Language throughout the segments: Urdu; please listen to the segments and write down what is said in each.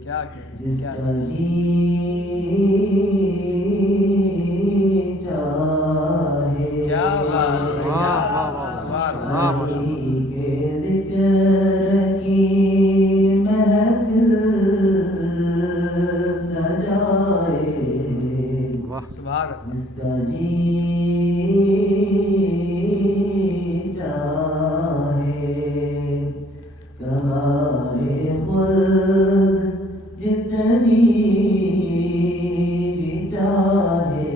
کیا جس کا جی چاہے کیا بات کے ذکر کی محفل سجائے جس کا جی چاہے کمائے خود جتنی بھی چاہے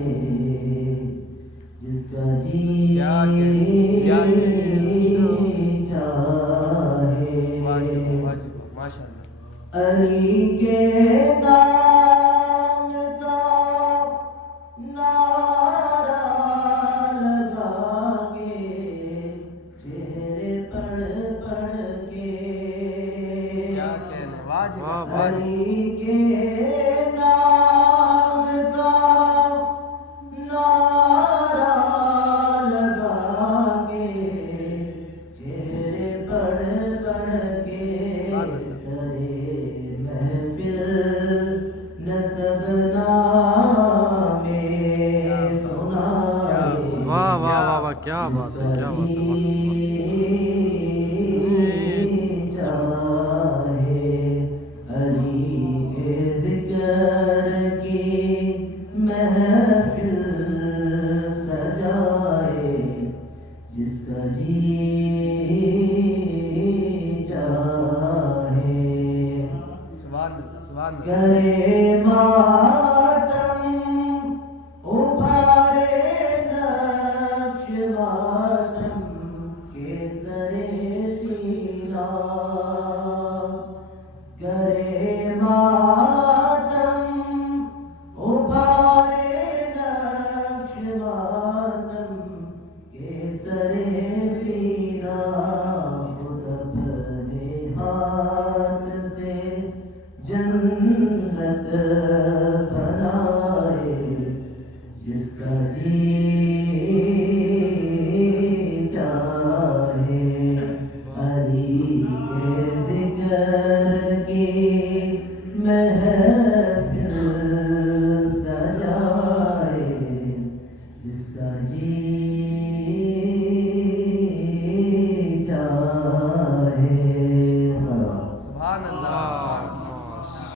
جس کا جی چاہے علی کے نام کا نعرہ لگا کے چہرے پڑھ پڑھ کے علی کے نام کا نعرہ لگا کے چہرے پڑھ پڑھ کے سرے محفل نسب نامے سنائے واہ واہ واہ واہ کیا بات ہے کیا بات ہے علی کے ذکر کی محفل سجائے جس کا جی چاہے کرے